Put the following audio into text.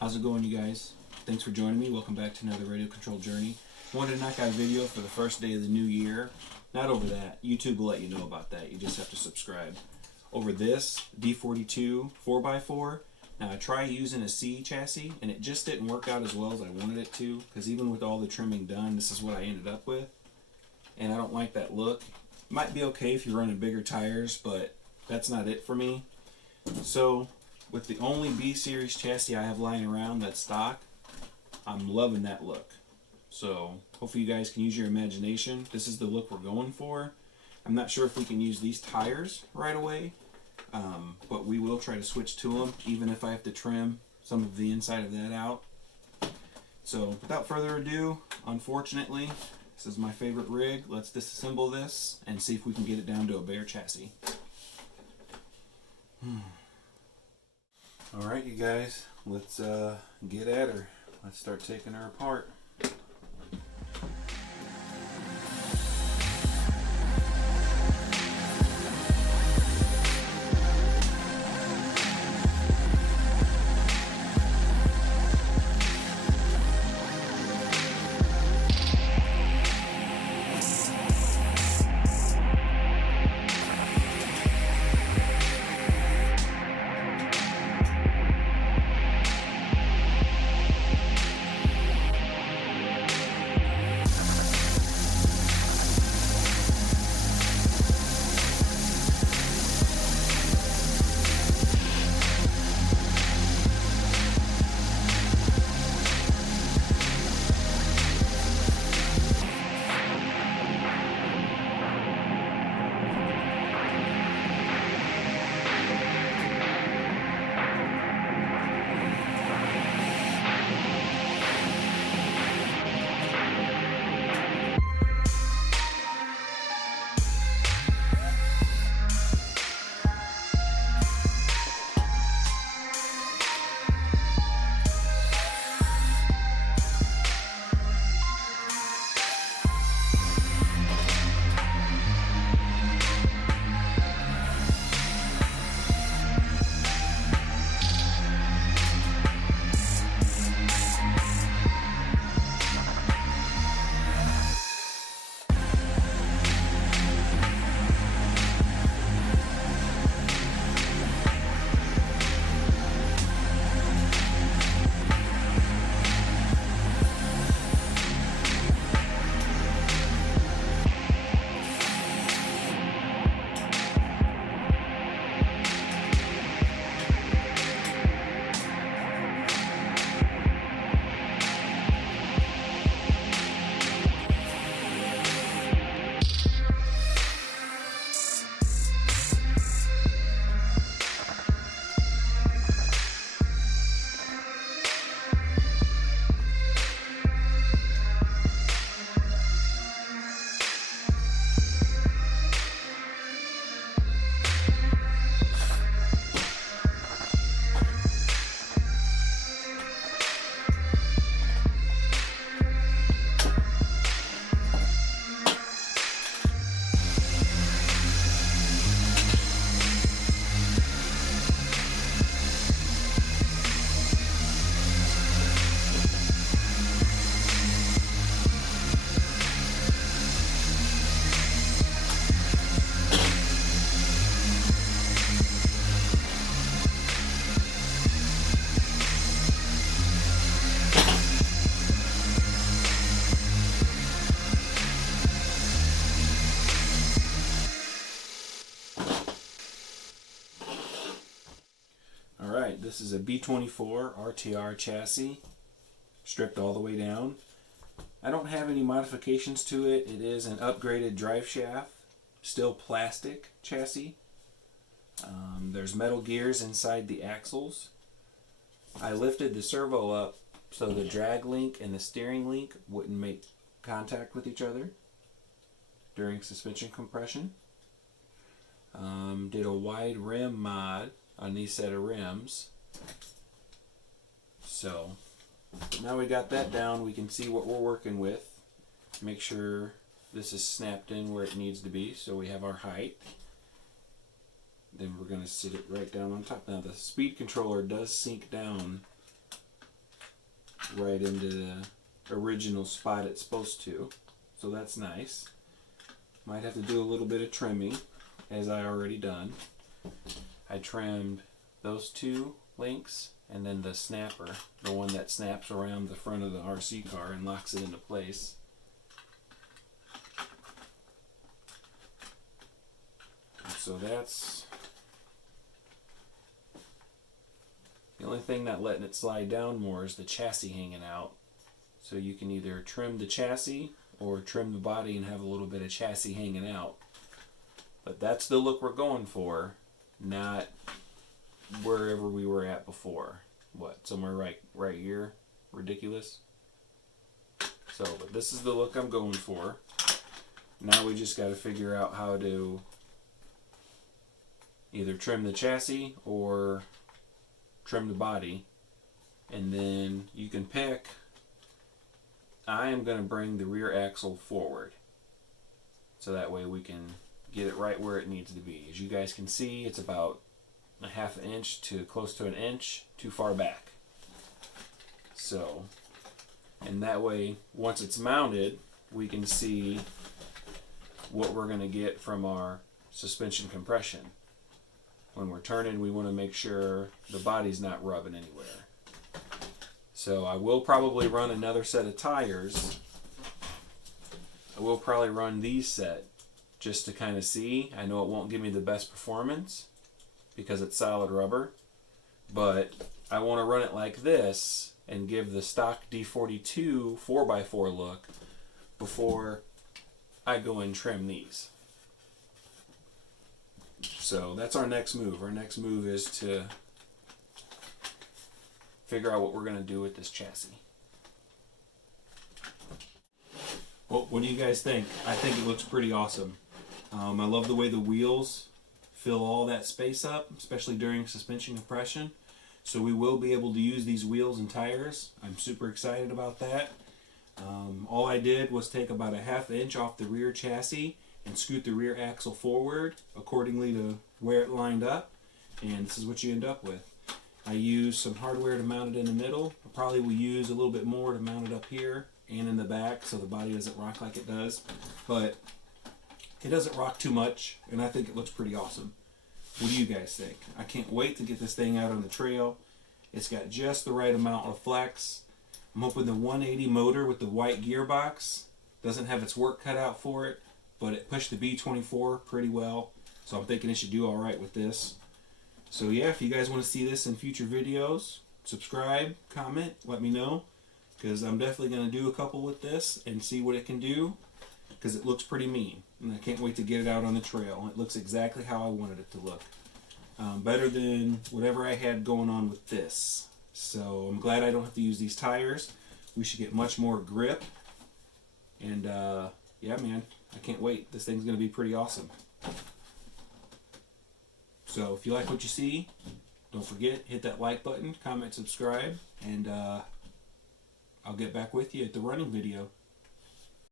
How's it going, you guys? Thanks for joining me. Welcome back to another radio control journey. Wanted to knock out a video for the first day of the new year. Not over that. YouTube will let you know about that. You just have to subscribe. Over this D-42 4x4. Now I tried using a C chassis and it just didn't work out as well as I wanted it to, because even with all the trimming done, this is what I ended up with. And I don't like that look. Might be okay if you're running bigger tires, but that's not it for me. So with the only B series chassis I have lying around that's stock, I'm loving that look. So hopefully you guys can use your imagination. This is the look we're going for. I'm not sure if we can use these tires right away, but we will try to switch to them, even if I have to trim some of the inside of that out. So without further ado, unfortunately, this is my favorite rig. Let's disassemble this and see if we can get it down to a bare chassis. Alright, you guys, let's get at her. Let's start taking her apart. Alright, this is a B24 RTR chassis, stripped all the way down. I don't have any modifications to it. It is an upgraded drive shaft, still plastic chassis. There's metal gears inside the axles. I lifted the servo up so the drag link and the steering link wouldn't make contact with each other during suspension compression. Did a wide rim mod on these set of rims. So now we got that down, we can see what we're working with. Make sure this is snapped in where it needs to be, so we have our height. Then we're going to sit it right down on top. Now the speed controller does sink down right into the original spot it's supposed to. So that's nice. Might have to do a little bit of trimming, as I already done. I trimmed those two links and then the snapper, the one that snaps around the front of the RC car and locks it into place. So that's the only thing not letting it slide down more is the chassis hanging out. So you can either trim the chassis or trim the body and have a little bit of chassis hanging out. But that's the look we're going for, not wherever we were at before. What, somewhere right here? Ridiculous. So, but this is the look I'm going for. Now we just got to figure out how to either trim the chassis or trim the body, and then you can pick. I am going to bring the rear axle forward so that way we can get it right where it needs to be. As you guys can see, it's about a ½ inch to close to an inch too far back. So, and that way once it's mounted, we can see what we're going to get from our suspension compression. When we're turning, we want to make sure the body's not rubbing anywhere. So I will probably run another set of tires. I will probably run these set just to kind of see. I know it won't give me the best performance because it's solid rubber, but I want to run it like this and give the stock D-42 4x4 look before I go and trim these. So that's our next move. Our next move is to figure out what we're going to do with this chassis. Well, what do you guys think? I think it looks pretty awesome. I love the way the wheels fill all that space up, especially during suspension compression. So we will be able to use these wheels and tires. I'm super excited about that. All I did was take about a ½ inch off the rear chassis and scoot the rear axle forward accordingly to where it lined up, and this is what you end up with. I used some hardware to mount it in the middle. I probably will use a little bit more to mount it up here and in the back so the body doesn't rock like it does, but it doesn't rock too much, and I think it looks pretty awesome. What do you guys think? I can't wait to get this thing out on the trail. It's got just the right amount of flex. I'm hoping the 180 motor with the white gearbox doesn't have its work cut out for it, but it pushed the B24 pretty well, so I'm thinking it should do all right with this. So yeah, if you guys want to see this in future videos, subscribe, comment, let me know, because I'm definitely going to do a couple with this and see what it can do, because it looks pretty mean, and I can't wait to get it out on the trail. It looks exactly how I wanted it to look. Better than whatever I had going on with this. So I'm glad I don't have to use these tires. We should get much more grip, and yeah, man, I can't wait. This thing's going to be pretty awesome. So if you like what you see, don't forget, hit that like button, comment, subscribe, and I'll get back with you at the running video.